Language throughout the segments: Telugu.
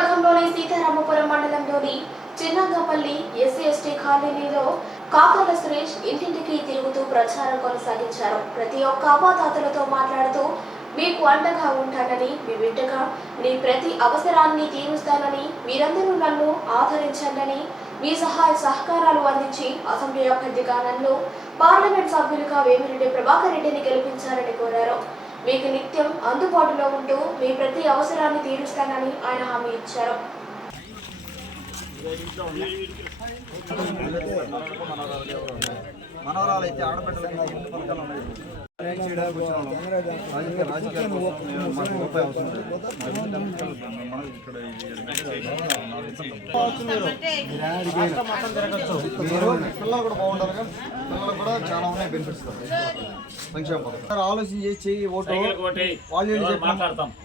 నియోజకవర్గంలోని సీతారామపురం మండలంలోని చిన్నంగపల్లి ఎస్సీ ఎస్టీ కాలనీలో కాకర్ల సురేష్ ఇంటింటికి తిరుగుతూ ప్రచారం కొనసాగించారు. ప్రతి ఒక్క అవాతాతలతో మాట్లాడుతూ మీకు అండగా ఉంటానని మీ బిడ్డగా మీ ప్రతి అవసరాన్ని తీరుస్తానని మీరందరూ నన్ను ఆదరించండి మీ సహాయ సహకారాలు అందించి అసెంబ్లీ అభ్యర్థిగా నన్ను పార్లమెంట్ సభ్యులుగా వేమిరెడ్డి ప్రభాకర్ రెడ్డిని గెలిపించాలని కోరారు. మీకు నిత్యం అందుబాటులో ఉంటూ మీ ప్రతి అవసరాన్ని తీరుస్తానని ఆయన హామీ ఇచ్చారు ఆడబిడ్డలకి ఎన్ని పథకాలు ఉన్నాయి రాజకీయ రాజకీయాలు మనకు రూపాయి అవసరం ఇక్కడ మీరు పిల్లలు కూడా బాగుంటారు పిల్లలు కూడా చాలా ఉన్నాయి బెనిఫిట్స్ సంక్షేమ ఆలోచన చేసి చెయ్యి ఓటు వాళ్ళు చెప్పిన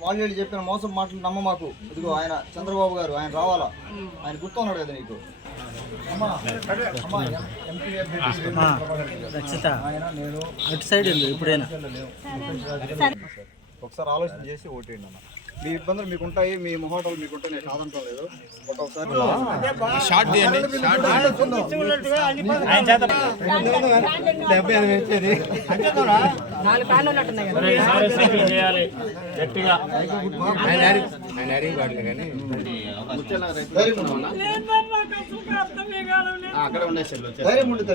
వాళ్ళు చెప్పిన మోసం మాటలు నమ్మ మాకు ఇదిగో ఆయన చంద్రబాబు గారు ఆయన రావాలా ఆయన గుర్తున్నాడు కదా నీకు అటు సైడ్ ఇప్పుడైనా ఒకసారి ఆలోచన చేసి ఓటేయండి అన్న. మీ ఇబ్బందులు మీకు ఉంటాయి మీ మొహోటలు మీకు ఉంటాయి నేను కాదంటం లేదు బట్ ఒకసారి ధైర్యం ఉండు